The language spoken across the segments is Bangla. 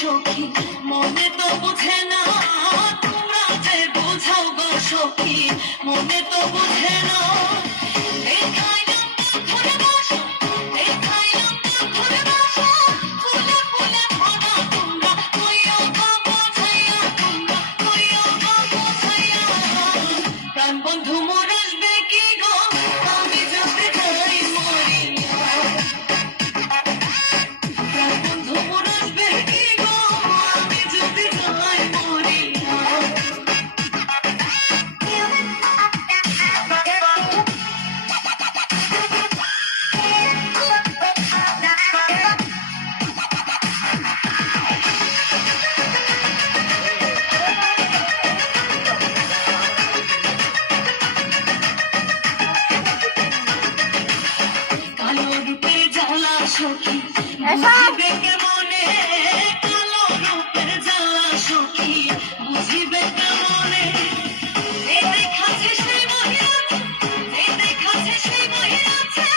সখী মনে তো বুঝে না, তোমরা যে বোঝাও গো সখী মনে তো বুঝে না। সখী বুঝিবে মনে কালো রূপের জ্বালা সখী বুঝিবে মনে দেখাচ্ছে সেই মহিলাছে দেখাচ্ছে সেই মহিলাছে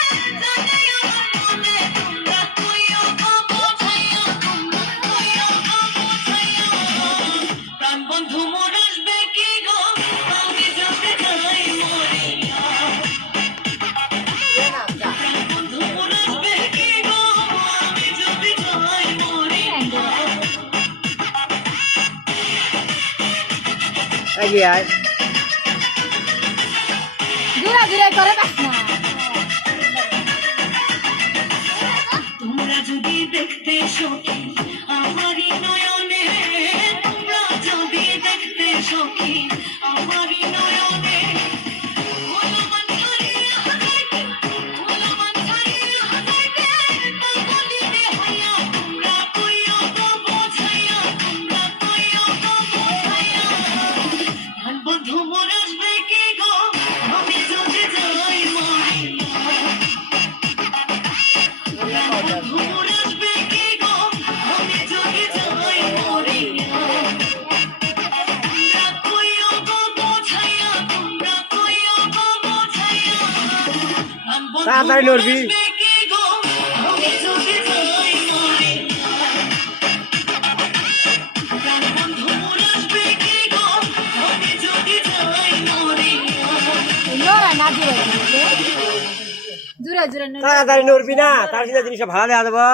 জানে আমার মনে তোমরা কইও গো বোঝাইয়া তোমরা কইও গো বোঝাইয়া প্রাণ বন্ধু মোর আসবে কি গো আমি যাতে যাই মরিয়া Ayan. Dura করে বাস না। তোমরা যদি দেখতে সখী আমারই নয়নে, তোমরা যদি দেখতে সখী আমারই নয়নে তাড়াতাড়ি লড়বি। তাড়াতাড়ি নড়বি না, তার সাথে জিনিসটা ভাড়া দেওয়া দেবো।